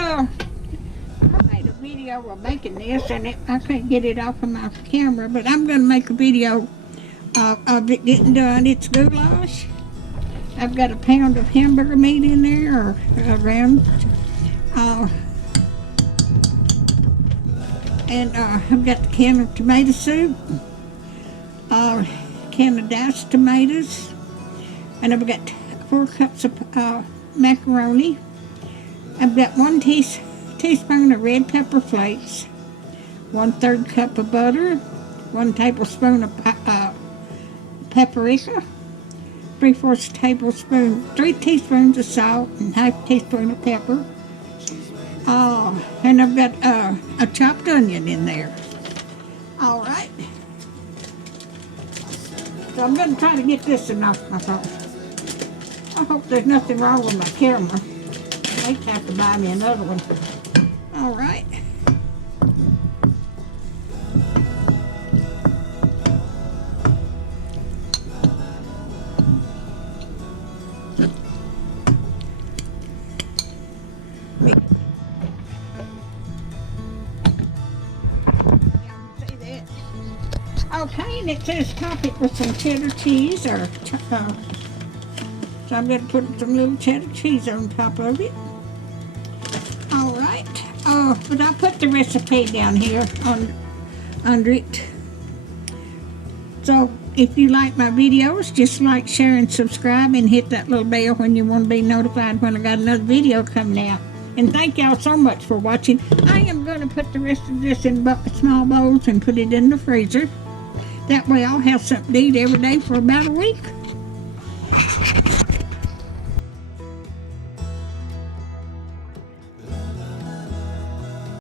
I made a video of making this, and I can't get it off of my camera, but I'm going to make a video of it getting done. It's goulash. I've got a pound of hamburger meat in there, or around. And I've got the can of tomato soup, can of diced tomatoes, and I've got 4 cups of macaroni. I've got 1 teaspoon of red pepper flakes, 1/3 cup of butter, 1 tablespoon of paprika, 3/4 tablespoon, 3 teaspoons of salt, and 1/2 teaspoon of pepper. And I've got a chopped onion in there. All right. So I'm going to try to get this one off my phone. I hope there's nothing wrong with my camera. I might have to buy me another one. All right. Okay, and it says top it with some cheddar cheese, or so I'm going to put some little cheddar cheese on top of it. All right. But I'll put the recipe down here under it. So if you like my videos, just like, share, and subscribe, and hit that little bell when you want to be notified when I got another video coming out. And thank y'all so much for watching. I am going to put the rest of this in small bowls and put it in the freezer. That way I'll have something to eat every day for about a week.